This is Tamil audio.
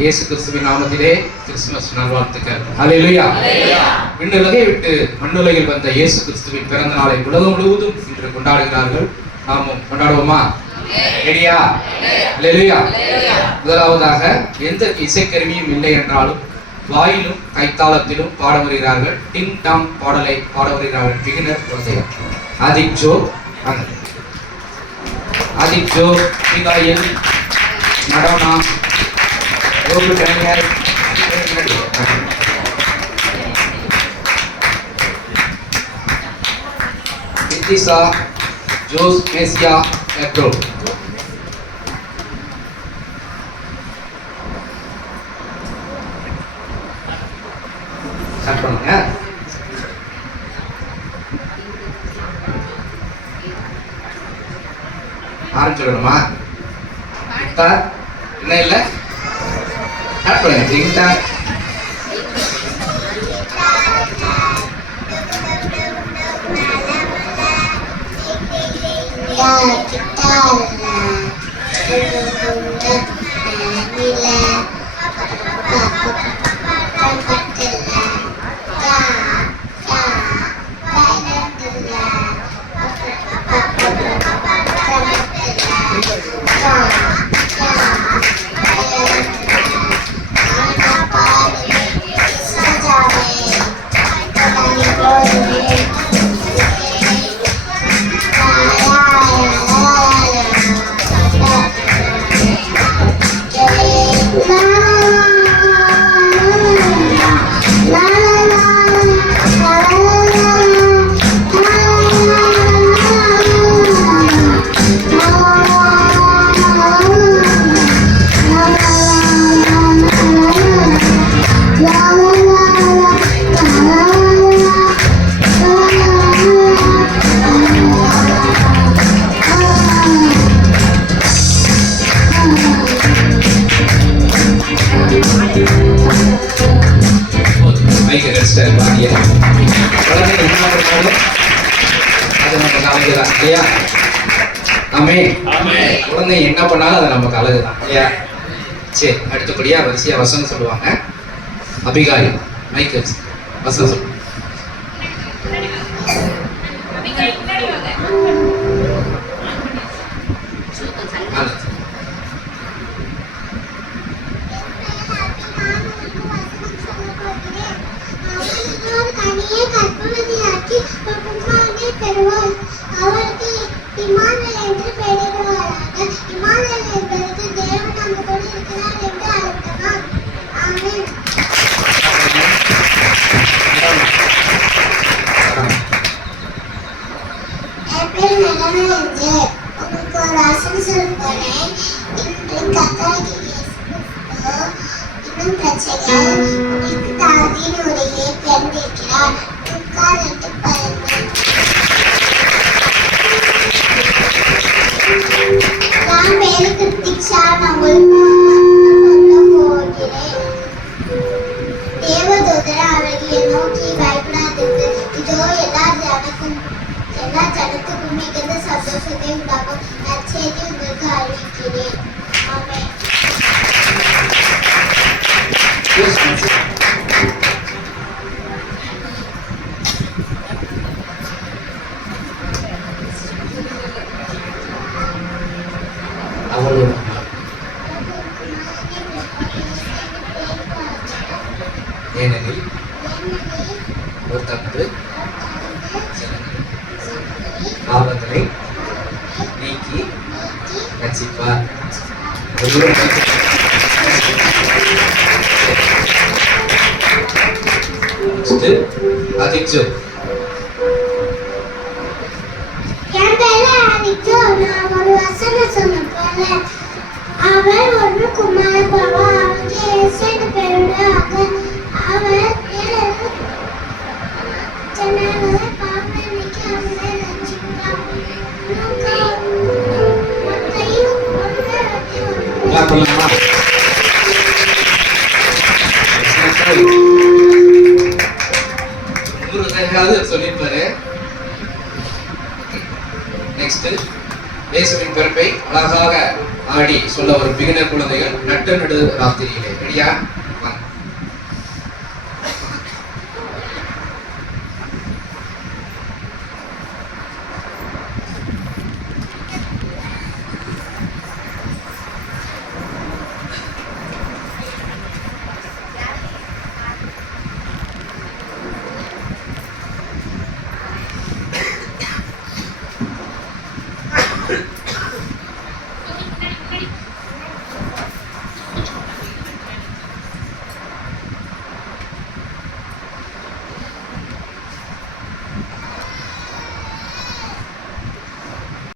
இயேசு கிறிஸ்துவின் நாமத்திலே கிறிஸ்துமஸ் நல்வாழ்த்துக்கள். ஹல்லேலூயா. விண்ணுலகை விட்டு மண்ணுலகில் வந்த இயேசு கிறிஸ்துவின் பிறந்த நாளை உலகம் முழுவதும் இன்று கொண்டாடுகிறார்கள். நாமும் கொண்டாடுவோமா? ரெடியா? ஹல்லேலூயா. முதலாவதாக எந்த இசைக்கருவியும் இல்லை என்றாலும் வாயிலும் கைத்தாளத்திலும் பாட வருகிறார்கள். டிங் டாங் பாடலை பாட வருகிறார்கள். பிகினர் குழந்தைகள் Aadhik Jo, Aadhik Jo, Mikhail, Nadana, ரோபு டேனியல், இத்திசா, ஜோஸ் மேசியா, எக்ரோ. ஸ்டார்ட் பண்ணுங்க. ஆரம்பிச்சிடணுமா? என்ன இல்லை ஸ்டார்ட் பண்ணுங்க. ஜிங்டா குழந்தை என்ன பண்ணாலும் அது நமக்கு அழகுதான் இல்லையா? சரி, அடுத்தபடியா வரிசையா வசனம் சொல்லுவாங்க. அபிகாரி மைக்கேல் வசனம் சொல்லுவாங்க. ஏனெனில் ஒரு தப்பு பாவங்களை நீக்கி ரட்சிப்பார். அதிக்ஜோ அவர் ஒரு குமார பாபா அவருக்கு ஏசேன்னு பெயரிடாக அவர் ஜனங்களை பாவனைக்கு அவரை ரட்சித்தார். சொல்லியிருப்பாரு. நெக்ஸ்ட் இயேசுவின் பிறப்பை அழகாக படி சொல்ல ஒரு பிகினர் குழந்தைகள் நட்டு நடு ராத்திரியிலே. ரெடியா?